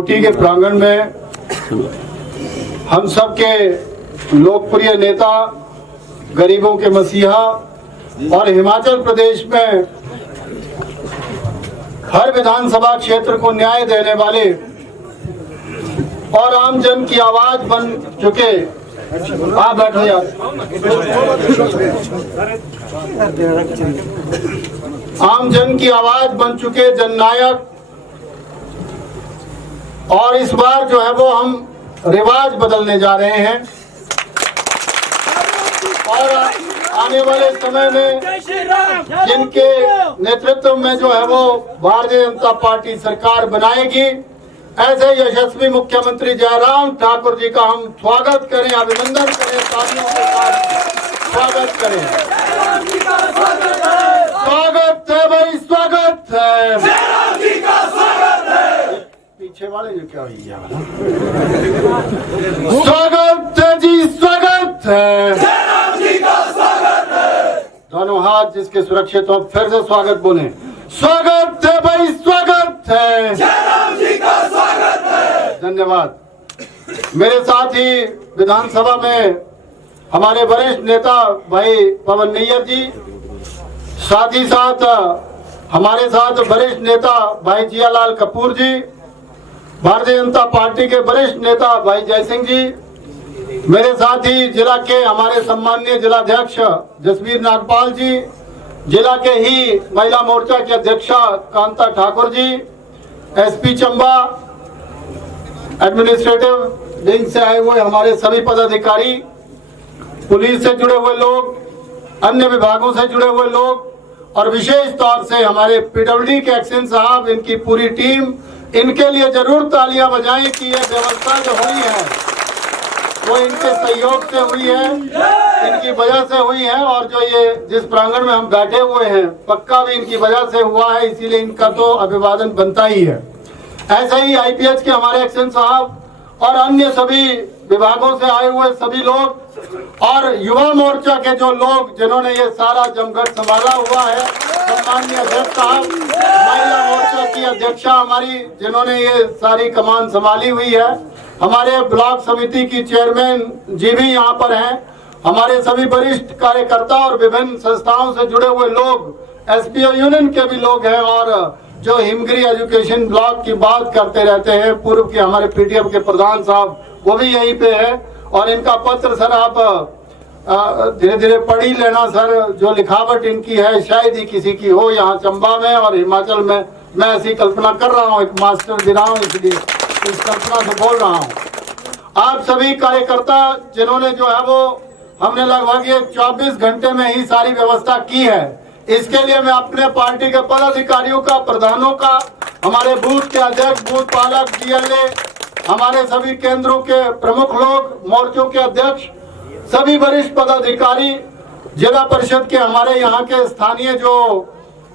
कोठी के प्रांगण में हम सबके लोकप्रिय नेता, गरीबों के मसीहा और हिमाचल प्रदेश में हर विधानसभा क्षेत्र को न्याय देने वाले और आम जन की आवाज बन चुके, आप बैठो यार, आम जन की आवाज बन चुके जननायक, और इस बार जो है वो हम रिवाज बदलने जा रहे हैं और आने वाले समय में जिनके नेतृत्व में जो है वो भारतीय जनता पार्टी सरकार बनाएगी, ऐसे यशस्वी मुख्यमंत्री जयराम ठाकुर जी का हम स्वागत करें, अभिनंदन करें, तालियों के साथ स्वागत करें। स्वागत है भाई, स्वागत है, पीछे वाले जो क्या हुई है, स्वागत है जी, स्वागत है, दोनों हाथ जिसके सुरक्षित हो, फिर से स्वागत बोले, स्वागत है भाई, स्वागत है, धन्यवाद। मेरे साथ ही विधानसभा में हमारे वरिष्ठ नेता भाई पवन नैयर जी, साथ ही साथ हमारे साथ वरिष्ठ नेता भाई जियालाल कपूर जी, भारतीय जनता पार्टी के वरिष्ठ नेता भाई जय सिंह जी, मेरे साथ ही जिला के हमारे सम्माननीय जिलाध्यक्ष जसवीर नागपाल जी, जिला के ही महिला मोर्चा की अध्यक्षा Kanta Thakur ji, SP Chamba, administrative wing से आए हुए हमारे सभी पदाधिकारी, पुलिस से जुड़े हुए लोग, अन्य विभागों से जुड़े हुए लोग, और विशेष तौर से हमारे पीडब्ल्यूडी के एक्शन साहब, इनकी पूरी टीम, इनके लिए जरूर तालियां बजाएं कि ये व्यवस्था जो हुई है वो इनके सहयोग से हुई है, इनकी वजह से हुई है, और जो ये जिस प्रांगण में हम बैठे हुए हैं पक्का भी इनकी वजह से हुआ है, इसीलिए इनका तो अभिवादन बनता ही है। ऐसे ही आईपीएच के हमारे एक्शन साहब और अन्य सभी विभागों से आए हुए सभी लोग और युवा मोर्चा के जो लोग जिन्होंने ये सारा जमघट संभाला हुआ है, सम्माननीय अध्यक्ष साहब, महिला मोर्चा की अध्यक्षा हमारी जिन्होंने ये सारी कमान संभाली हुई है, हमारे ब्लॉक समिति की चेयरमैन जी भी यहाँ पर हैं, हमारे सभी वरिष्ठ कार्यकर्ता और विभिन्न संस्थाओं से जुड़े हुए लोग, एसपीओ यूनियन के भी लोग हैं, और जो हिमगिरी एजुकेशन ब्लॉक की बात करते रहते हैं, पूर्व के हमारे पीटीएम के प्रधान साहब वो भी यहीं पे है, और इनका पत्र सर आप धीरे धीरे पढ़ ही लेना सर, जो लिखावट इनकी है शायद ही किसी की हो यहाँ चंबा में और हिमाचल में, मैं ऐसी कल्पना कर रहा हूँ, एक मास्टर दे रहा हूँ, इसलिए इस कल्पना से बोल रहा हूँ। आप सभी कार्यकर्ता जिन्होंने जो है वो, हमने लगभग ये 24 घंटे में ही सारी व्यवस्था की है, इसके लिए मैं अपने पार्टी के पदाधिकारियों का, प्रधानों का, हमारे बूथ के अध्यक्ष, बूथ पालक, डीएलए, हमारे सभी केंद्रों के प्रमुख लोग, मोर्चों के अध्यक्ष, सभी वरिष्ठ पदाधिकारी, जिला परिषद के हमारे यहाँ के स्थानीय जो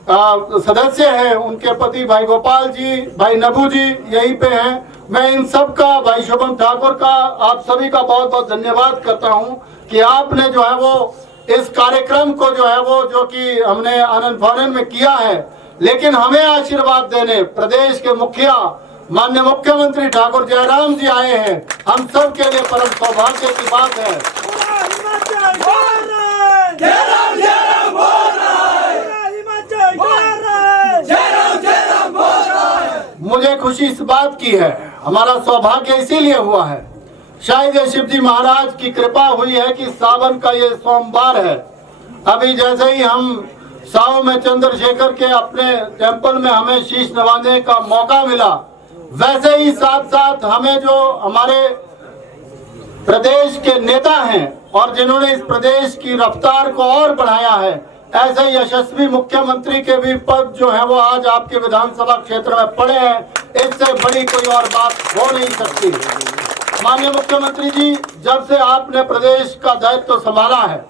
सदस्य हैं, उनके पति भाई गोपाल जी, भाई नभू जी यहीं पे हैं, मैं इन सब का, भाई शुभम ठाकुर का, आप सभी का बहुत बहुत धन्यवाद करता हूँ कि आपने जो है वो इस कार्यक्रम को जो है वो, जो कि हमने आनंद फानन में किया है, लेकिन हमें आशीर्वाद देने प्रदेश के मुखिया माननीय मुख्यमंत्री ठाकुर जयराम जी आए हैं, हम सब के लिए परम सौभाग्य की बात है। मुझे खुशी इस बात की है, हमारा सौभाग्य इसीलिए हुआ है, शायद ये शिव जी महाराज की कृपा हुई है कि सावन का ये सोमवार है। अभी जैसे ही हम साव में चंद्रशेखर के अपने टेंपल में हमें शीश नवाने का मौका मिला, वैसे ही साथ साथ हमें जो हमारे प्रदेश के नेता हैं और जिन्होंने इस प्रदेश की रफ्तार को और बढ़ाया है, ऐसे यशस्वी मुख्यमंत्री के भी पद जो है वो आज आपके विधानसभा क्षेत्र में पड़े हैं, इससे बड़ी कोई और बात हो नहीं सकती। माननीय मुख्यमंत्री जी, जब से आपने प्रदेश का दायित्व संभाला है,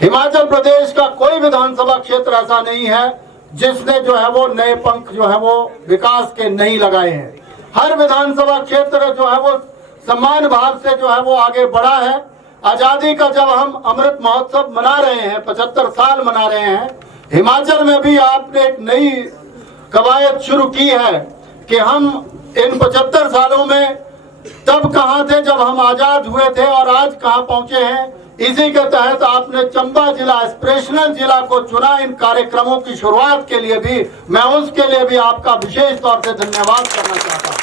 हिमाचल प्रदेश का कोई विधानसभा क्षेत्र ऐसा नहीं है जिसने जो है वो नए पंख जो है वो विकास के नहीं लगाए हैं। हर विधानसभा क्षेत्र जो है वो समान भाव से जो है वो आगे बढ़ा है। आजादी का जब हम अमृत महोत्सव मना रहे हैं, 75 साल मना रहे हैं, हिमाचल में भी आपने एक नई कवायद शुरू की है कि हम इन 75 सालों में तब कहाँ थे जब हम आजाद हुए थे और आज कहाँ पहुंचे हैं। इसी के तहत आपने चंबा जिला एस्पिरेशनल जिला को चुना। इन कार्यक्रमों की शुरुआत के लिए भी मैं उसके लिए भी आपका विशेष तौर से धन्यवाद करना चाहता हूँ।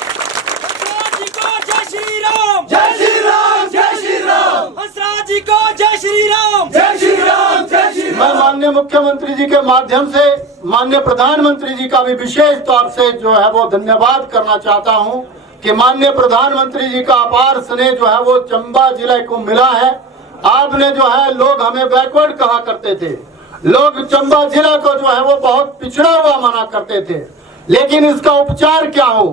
जय श्री राम, जय श्री राम, जय श्री राम, हंसराज जी को जय श्री राम, जय श्री राम, जय श्री राम। मैं माननीय मुख्यमंत्री जी के माध्यम से माननीय प्रधानमंत्री जी का भी विशेष तौर से जो है वो धन्यवाद करना चाहता हूं कि माननीय प्रधानमंत्री जी का अपार स्नेह जो है वो चंबा जिले को मिला है। आपने जो है, लोग हमें बैकवर्ड कहा करते थे, लोग चंबा जिला को जो है वो बहुत पिछड़ा हुआ माना करते थे, लेकिन इसका उपचार क्या हो।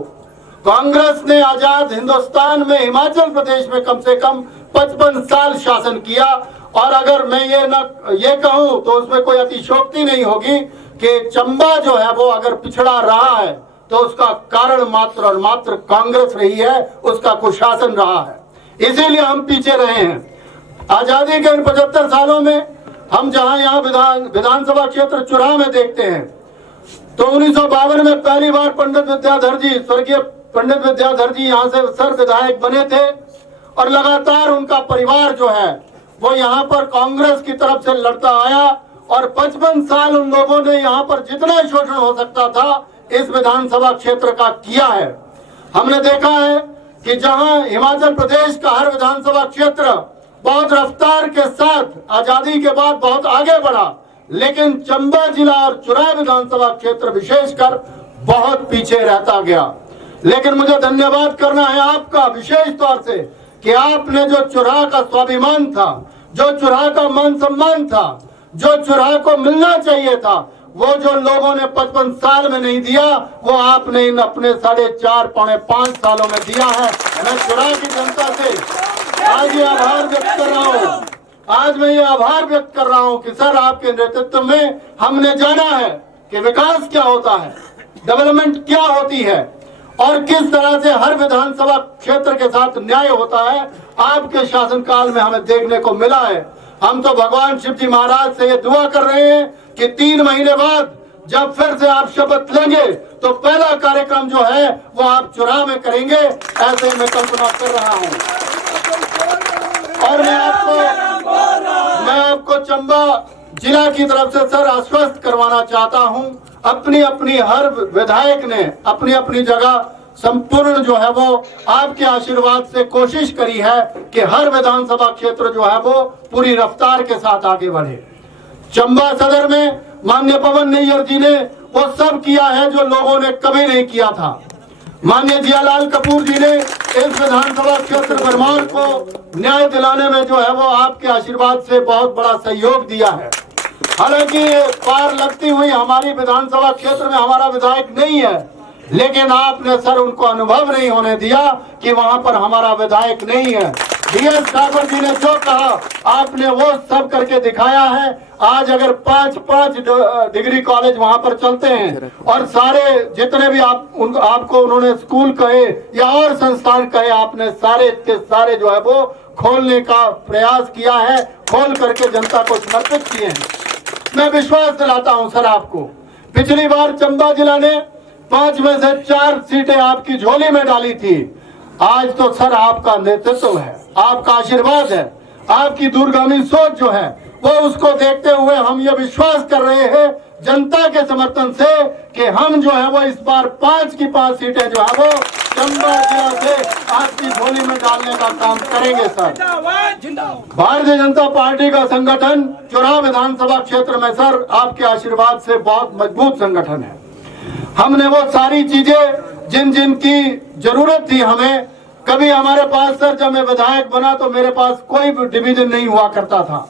कांग्रेस ने आजाद हिंदुस्तान में हिमाचल प्रदेश में कम से कम 55 साल शासन किया और अगर मैं ये कहूं तो उसमें कोई अतिशयोक्ति नहीं होगी कि चंबा जो है वो अगर पिछड़ा रहा है तो उसका कारण मात्र और मात्र कांग्रेस रही है, उसका कुशासन रहा है, इसीलिए हम पीछे रहे हैं। आजादी के इन 75 सालों में हम जहां यहाँ विधानसभा क्षेत्र चुराह में देखते हैं तो 1952 में पहली बार पंडित विद्याधर जी, स्वर्गीय पंडित विद्याधर जी यहाँ से सर विधायक बने थे और लगातार उनका परिवार जो है वो यहाँ पर कांग्रेस की तरफ से लड़ता आया और 55 साल उन लोगों ने यहाँ पर जितना शोषण हो सकता था इस विधानसभा क्षेत्र का किया है। हमने देखा है कि जहां हिमाचल प्रदेश का हर विधानसभा क्षेत्र बहुत रफ्तार के साथ आजादी के बाद बहुत आगे बढ़ा, लेकिन चंबा जिला और चुराह विधानसभा क्षेत्र विशेषकर बहुत पीछे रहता गया। लेकिन मुझे धन्यवाद करना है आपका विशेष तौर से कि आपने जो चुराह का स्वाभिमान था, जो चुराह का मान सम्मान था, जो चुराह को मिलना चाहिए था, वो जो लोगों ने 55 साल में नहीं दिया वो आपने इन अपने 4.5 पौने 5 सालों में दिया है। मैं चुराह की जनता से आज ये आभार व्यक्त कर रहा हूँ, आज मैं ये आभार व्यक्त कर रहा हूँ कि सर आपके नेतृत्व में हमने जाना है कि विकास क्या होता है, डेवलपमेंट क्या होती है और किस तरह से हर विधानसभा क्षेत्र के साथ न्याय होता है। आपके शासनकाल में हमें देखने को मिला है। हम तो भगवान शिव जी महाराज से ये दुआ कर रहे हैं कि 3 महीने बाद जब फिर से आप शपथ लेंगे तो पहला कार्यक्रम जो है वो आप चुराह में करेंगे, ऐसे मैं कल्पना कर रहा हूँ। और मैं आपको चंबा जिला की तरफ से सर आश्वस्त करवाना चाहता हूँ, अपनी अपनी हर विधायक ने अपनी अपनी जगह संपूर्ण जो है वो आपके आशीर्वाद से कोशिश करी है कि हर विधानसभा क्षेत्र जो है वो पूरी रफ्तार के साथ आगे बढ़े। चंबा सदर में माननीय पवन नैयर जी ने वो सब किया है जो लोगों ने कभी नहीं किया था। माननीय जियालाल कपूर जी ने इस विधानसभा क्षेत्र भरमौर को न्याय दिलाने में जो है वो आपके आशीर्वाद से बहुत बड़ा सहयोग दिया है। हालांकि पार लगती हुई हमारी विधानसभा क्षेत्र में हमारा विधायक नहीं है, लेकिन आपने सर उनको अनुभव नहीं होने दिया कि वहां पर हमारा विधायक नहीं है। DS ठाकुर जी ने जो कहा आपने वो सब करके दिखाया है। आज अगर 5 डिग्री कॉलेज वहां पर चलते हैं और सारे जितने भी आपको उन्होंने स्कूल कहे या और संस्थान कहे, आपने सारे के सारे जो है वो खोलने का प्रयास किया है, खोल करके जनता को समर्पित किए हैं। मैं विश्वास दिलाता हूं सर आपको, पिछली बार चंबा जिला ने 5 में से 4 सीटें आपकी झोली में डाली थी। आज तो सर आपका नेतृत्व है, आपका आशीर्वाद है, आपकी दूरगामी सोच जो है वो उसको देखते हुए हम ये विश्वास कर रहे हैं जनता के समर्थन से कि हम जो है वो इस बार 5 की 5 सीटें जो है वो चंबा जिला से आपकी झोली में डालने का काम करेंगे सर। भारतीय जनता पार्टी का संगठन चुराह विधानसभा क्षेत्र में सर आपके आशीर्वाद से बहुत मजबूत संगठन है। हमने वो सारी चीजें जिन जिन की जरूरत थी हमें, कभी हमारे पास सर जब मैं विधायक बना तो मेरे पास कोई भी डिवीजन नहीं हुआ करता था।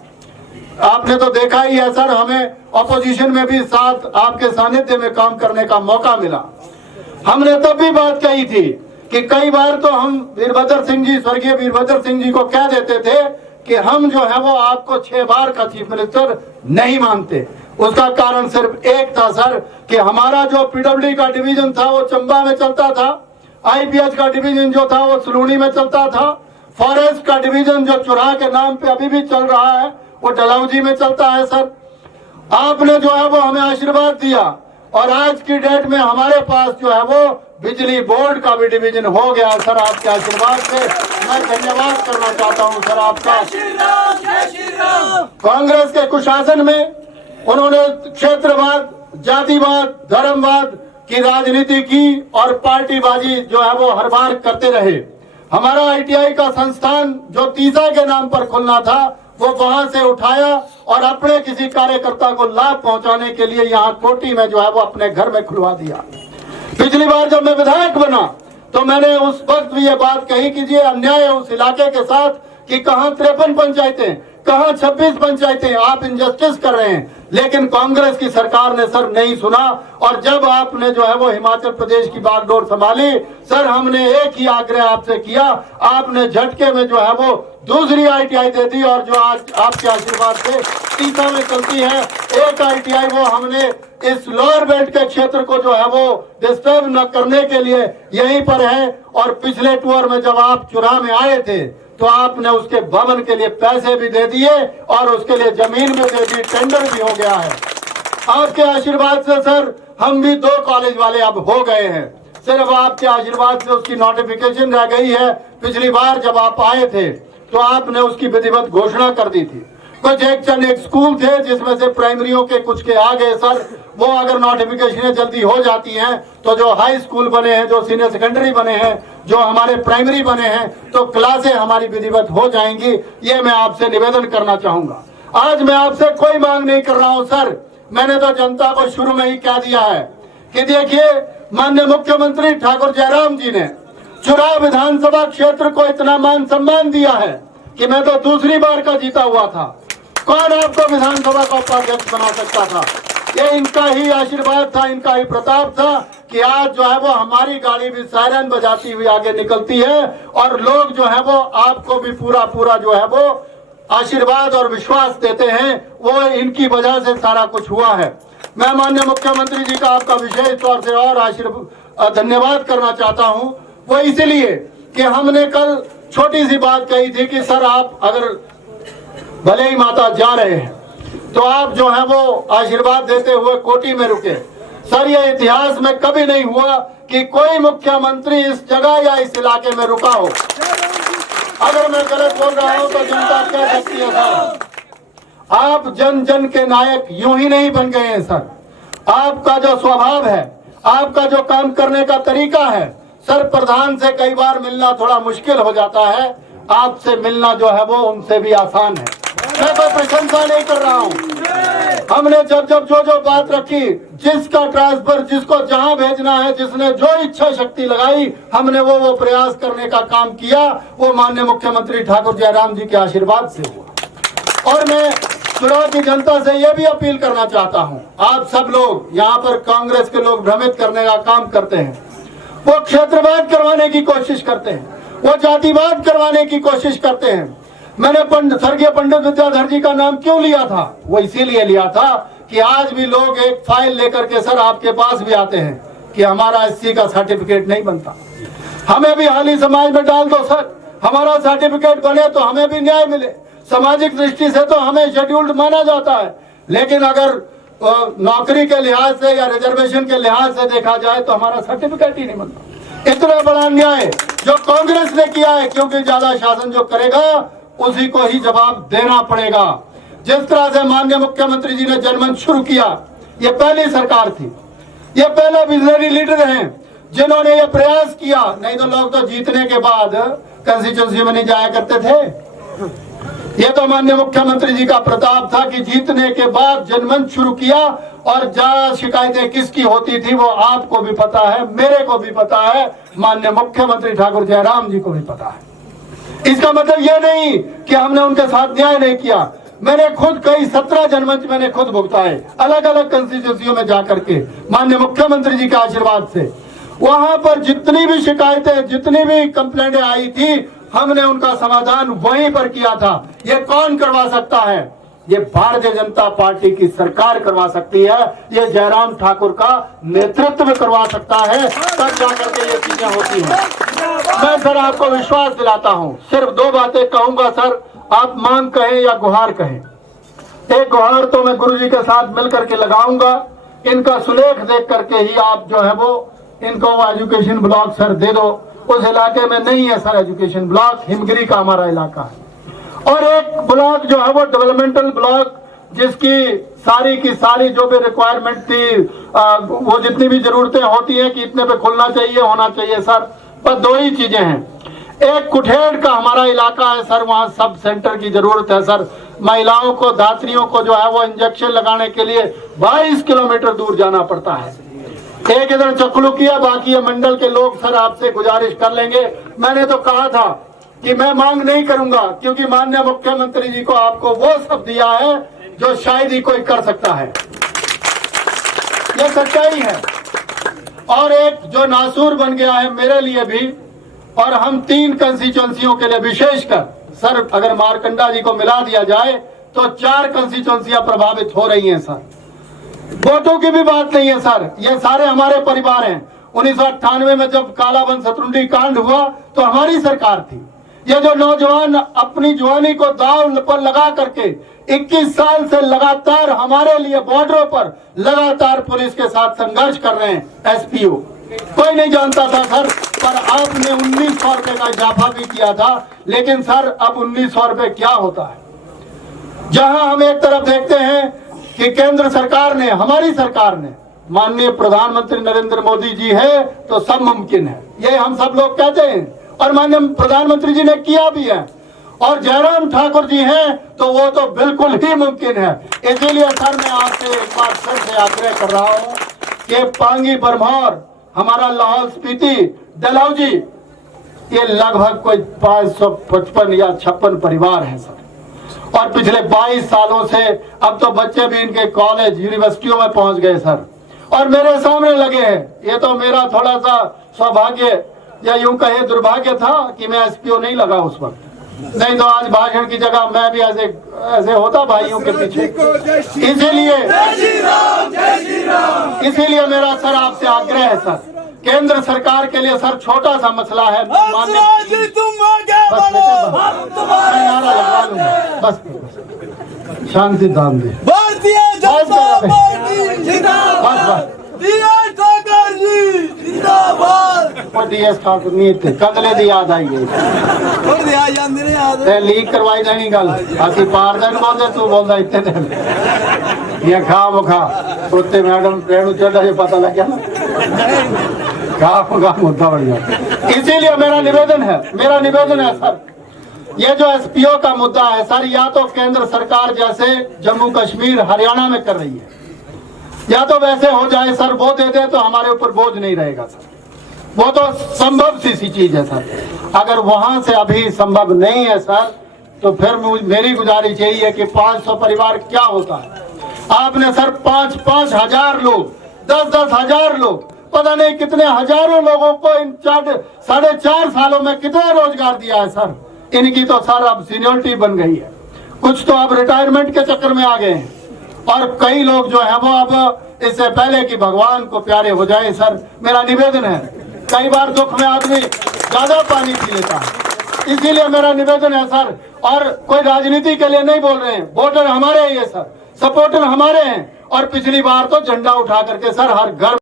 आपने तो देखा ही है सर, हमें ऑपोजिशन में भी साथ आपके सानिध्य में काम करने का मौका मिला। हमने तब भी बात कही थी कि कई बार तो हम वीरभद्र सिंह जी, स्वर्गीय वीरभद्र सिंह जी को कह देते थे कि हम जो है वो आपको 6 बार का चीफ मिनिस्टर नहीं मानते। उसका कारण सिर्फ एक था सर कि हमारा जो PWD का डिवीजन था वो चंबा में चलता था, IPH का डिवीजन जो था वो सलूनी में चलता था, फॉरेस्ट का डिवीजन जो चुराह के नाम पे अभी भी चल रहा है वो डलहौजी में चलता है। सर आपने जो है वो हमें आशीर्वाद दिया और आज की डेट में हमारे पास जो है वो बिजली बोर्ड का भी डिवीजन हो गया सर आपके आशीर्वाद से। मैं धन्यवाद करना चाहता हूं सर आपका। जय श्री राम। कांग्रेस के कुशासन में उन्होंने क्षेत्रवाद, जातिवाद, धर्मवाद की राजनीति की और पार्टीबाजी जो है वो हर बार करते रहे। हमारा ITI का संस्थान जो तीसा के नाम पर खुलना था वो वहां से उठाया और अपने किसी कार्यकर्ता को लाभ पहुंचाने के लिए यहाँ कोटी में जो है वो अपने घर में खुलवा दिया। पिछली बार जब मैं विधायक बना तो मैंने उस वक्त भी ये बात कही कि ये अन्याय है उस इलाके के साथ कि कहां 53 पंचायतें, कहां 26 पंचायतें, आप इंजस्टिस कर रहे हैं। लेकिन कांग्रेस की सरकार ने सर नहीं सुना और जब आपने जो है वो हिमाचल प्रदेश की बागडोर संभाली सर, हमने एक ही आग्रह आपसे किया, आपने झटके में जो है वो दूसरी ITI दे दी और जो आज आपके आशीर्वाद से तीसा में चलती है एक ITI, वो हमने इस लोअर बेल्ट के क्षेत्र को जो है वो डिस्टर्ब न करने के लिए यहीं पर है। और पिछले टूर में जब आप चुनाव में आए थे तो आपने उसके भवन के लिए पैसे भी दे दिए और उसके लिए जमीन भी दे दी, टेंडर भी हो गया है। आपके आशीर्वाद से सर हम भी 2 कॉलेज वाले अब हो गए हैं। सिर्फ आपके आशीर्वाद से उसकी नोटिफिकेशन रह गई है। पिछली बार जब आप आए थे तो आपने उसकी विधिवत घोषणा कर दी थी। कुछ एक स्कूल थे जिसमें से प्राइमरियों के कुछ के आ गए सर, वो अगर नोटिफिकेशन जल्दी हो जाती हैं तो जो हाई स्कूल बने हैं, जो सीनियर सेकेंडरी बने हैं, जो हमारे प्राइमरी बने हैं, तो क्लासें हमारी विधिवत हो जाएंगी। ये मैं आपसे निवेदन करना चाहूंगा। आज मैं आपसे कोई मांग नहीं कर रहा हूं सर, मैंने तो जनता को शुरू में ही कह दिया है कि देखिए माननीय मुख्यमंत्री ठाकुर जयराम जी ने चुनाव विधानसभा क्षेत्र को इतना मान सम्मान दिया है कि मैं तो दूसरी बार का जीता हुआ था। कौन आपको विधानसभा का उपाध्यक्ष बना सकता था? ये इनका ही आशीर्वाद था, इनका ही प्रताप था कि आज जो है वो हमारी गाड़ी भी सायरन बजाती हुई आगे निकलती है और लोग जो है वो आपको भी पूरा जो है वो आशीर्वाद और विश्वास देते हैं। वो इनकी वजह से सारा कुछ हुआ है। मैं माननीय मुख्यमंत्री जी का आपका विशेष तौर से और धन्यवाद करना चाहता हूं। वो इसलिए कि हमने कल छोटी सी बात कही थी कि सर आप अगर भले ही माता जा रहे हैं तो आप जो है वो आशीर्वाद देते हुए कोटी में रुके। सर ये इतिहास में कभी नहीं हुआ कि कोई मुख्यमंत्री इस जगह या इस इलाके में रुका हो। अगर मैं गलत बोल रहा हूं तो जनता कह सकती है सर। आप जन जन के नायक यूं ही नहीं बन गए हैं सर। आपका जो स्वभाव है, आपका जो काम करने का तरीका है सर, प्रधान से कई बार मिलना थोड़ा मुश्किल हो जाता है, आपसे मिलना जो है वो उनसे भी आसान है। मैं कोई प्रशंसा नहीं कर रहा हूं। हमने जब जो बात रखी, जिसका ट्रांसफर जिसको जहां भेजना है, जिसने जो इच्छा शक्ति लगाई, हमने वो प्रयास करने का काम किया। वो माननीय मुख्यमंत्री ठाकुर जयराम जी के आशीर्वाद से हुआ। और मैं चुनाव की जनता से यह भी अपील करना चाहता हूं, आप सब लोग यहाँ पर कांग्रेस के लोग भ्रमित करने का काम करते हैं, वो क्षेत्रवाद करवाने की कोशिश करते हैं, वो जातिवाद करवाने की कोशिश करते हैं। मैंने स्वर्गीय पंडित विद्याधर जी का नाम क्यों लिया था? वो इसीलिए लिया था कि आज भी लोग एक फाइल लेकर के सर आपके पास भी आते हैं कि हमारा SC का सर्टिफिकेट नहीं बनता, हमें भी हाली समाज में डाल दो सर, हमारा सर्टिफिकेट बने तो हमें भी न्याय मिले। सामाजिक दृष्टि से तो हमें शेड्यूल्ड माना जाता है, लेकिन अगर नौकरी के लिहाज से या रिजर्वेशन के लिहाज से देखा जाए तो हमारा सर्टिफिकेट ही नहीं बनता। इतना बड़ा अन्याय जो कांग्रेस ने किया है, क्योंकि ज्यादा शासन जो करेगा उसी को ही जवाब देना पड़ेगा। जिस तरह से माननीय मुख्यमंत्री जी ने जनमंच शुरू किया, ये पहली सरकार थी, ये पहला विजनरी लीडर हैं जिन्होंने ये प्रयास किया। नहीं तो लोग तो जीतने के बाद कंस्टिट्यूंसी में नहीं जाया करते थे। ये तो माननीय मुख्यमंत्री जी का प्रताप था कि जीतने के बाद जनमंच शुरू किया और ज्यादा शिकायतें किसकी होती थी वो आपको भी पता है, मेरे को भी पता है, माननीय मुख्यमंत्री ठाकुर जयराम जी को भी पता है। इसका मतलब ये नहीं कि हमने उनके साथ न्याय नहीं किया। मैंने खुद कई 17 जनमंच मैंने खुद भुगताए अलग अलग कंस्टिट्यूंसियों में जाकर के माननीय मुख्यमंत्री जी के आशीर्वाद से। वहां पर जितनी भी शिकायतें, जितनी भी कंप्लेंटें आई थी, हमने उनका समाधान वहीं पर किया था। ये कौन करवा सकता है? ये भारतीय जनता पार्टी की सरकार करवा सकती है, ये जयराम ठाकुर का नेतृत्व करवा सकता है, तब जाकर के ये चीजें होती हैं। मैं सर आपको विश्वास दिलाता हूं, सिर्फ 2 बातें कहूंगा सर, आप मांग कहें या गुहार कहें। एक गुहार तो मैं गुरुजी के साथ मिलकर के लगाऊंगा, इनका सुलेख देख करके ही आप जो है वो इनको वो एजुकेशन ब्लॉक सर दे दो। उस इलाके में नहीं है सर एजुकेशन ब्लॉक, हिमगिरी का हमारा इलाका है। और एक ब्लॉक जो है वो डेवलपमेंटल ब्लॉक, जिसकी सारी की सारी जो भी रिक्वायरमेंट थी, वो जितनी भी जरूरतें होती हैं कि इतने पे खुलना चाहिए, होना चाहिए सर, बस दो ही चीजें हैं। एक कुठेड़ का हमारा इलाका है सर, वहाँ सब सेंटर की जरूरत है सर। महिलाओं को, दात्रियों को जो है वो इंजेक्शन लगाने के लिए 22 किलोमीटर दूर जाना पड़ता है। एक इधर चकलुकिया, बाकी ये मंडल के लोग सर आपसे गुजारिश कर लेंगे। मैंने तो कहा था कि मैं मांग नहीं करूंगा, क्योंकि माननीय मुख्यमंत्री जी को आपको वो सब दिया है जो शायद ही कोई कर सकता है, ये सच्चाई है। और एक जो नासूर बन गया है मेरे लिए भी, और हम 3 कंस्टिट्यूंसियों के लिए विशेषकर सर, अगर मारकंडा जी को मिला दिया जाए तो 4 कंस्टिट्यूंसियां प्रभावित हो रही हैं सर। वोटों की भी बात नहीं है सर, ये सारे हमारे परिवार हैं। 1998 में जब कालावन सतरुंडी कांड हुआ तो हमारी सरकार थी। ये जो नौजवान अपनी जवानी को दांव पर लगा करके 21 साल से लगातार हमारे लिए बॉर्डरों पर लगातार पुलिस के साथ संघर्ष कर रहे हैं, एसपीओ कोई नहीं जानता था सर, पर आपने 1900 रुपए का इजाफा भी किया था। लेकिन सर अब 1900 रुपए क्या होता है, जहां हम एक तरफ देखते हैं कि केंद्र सरकार ने, हमारी सरकार ने, माननीय प्रधानमंत्री नरेंद्र मोदी जी है तो सब मुमकिन है, ये हम सब लोग कहते हैं, और माननीय प्रधानमंत्री जी ने किया भी है। और जयराम ठाकुर जी हैं तो वो तो बिल्कुल ही मुमकिन है। इसीलिए सर मैं आपसे एक बार फिर से आग्रह कर रहा हूँ कि पांगी, बरमौर, हमारा लाहौल स्पीति, डलहौजी, ये लगभग कोई 555 या 56 परिवार हैं सर। और पिछले 22 सालों से अब तो बच्चे भी इनके कॉलेज, यूनिवर्सिटियों में पहुंच गए सर, और मेरे सामने लगे हैं। ये तो मेरा थोड़ा सा सौभाग्य या यूं कहे दुर्भाग्य था कि मैं एसपीओ नहीं लगा उस वक्त, नहीं तो आज भाषण की जगह मैं भी ऐसे होता भाइयों के पीछे। इसीलिए मेरा सर आपसे आग्रह है सर, केंद्र सरकार के लिए सर छोटा सा मसला है, नारा लगवा लूंगा बस, शांति धाम दे, भारतीय जनता पार्टी बस डीएस ठाकुर नहीं थे, कदले दी याद आई गई, लीक करवाई जानी गल, असि पार दिन बोलते, तू बोलता इतने ये खा वो खा, उत्ते मैडम रेणु चढ़ा जो पता लग गया ना, खा मुद्दा बढ़ गया। इसीलिए मेरा निवेदन है सर, ये जो एसपीओ का मुद्दा है सर, या तो केंद्र सरकार जैसे जम्मू कश्मीर, हरियाणा में कर रही है, या तो वैसे हो जाए सर, वो दे दे तो हमारे ऊपर बोझ नहीं रहेगा सर, वो तो संभव सी चीज है सर। अगर वहां से अभी संभव नहीं है सर, तो फिर मेरी गुजारिश यही है कि 500 परिवार क्या होता है। आपने सर 5-5 हजार लोग, 10-10 हजार लोग, पता नहीं कितने हजारों लोगों को इन 4.5 सालों में कितना रोजगार दिया है सर। इनकी तो सर अब सीनियरिटी बन गई है, कुछ तो अब रिटायरमेंट के चक्कर में आ गए हैं, और कई लोग जो है वो अब इससे पहले कि भगवान को प्यारे हो जाए सर। मेरा निवेदन है, कई बार दुख में आदमी ज्यादा पानी पी लेता है, इसीलिए मेरा निवेदन है सर, और कोई राजनीति के लिए नहीं बोल रहे हैं, वोटर हमारे ही है सर, सपोर्टर हमारे हैं, और पिछली बार तो झंडा उठा करके सर हर घर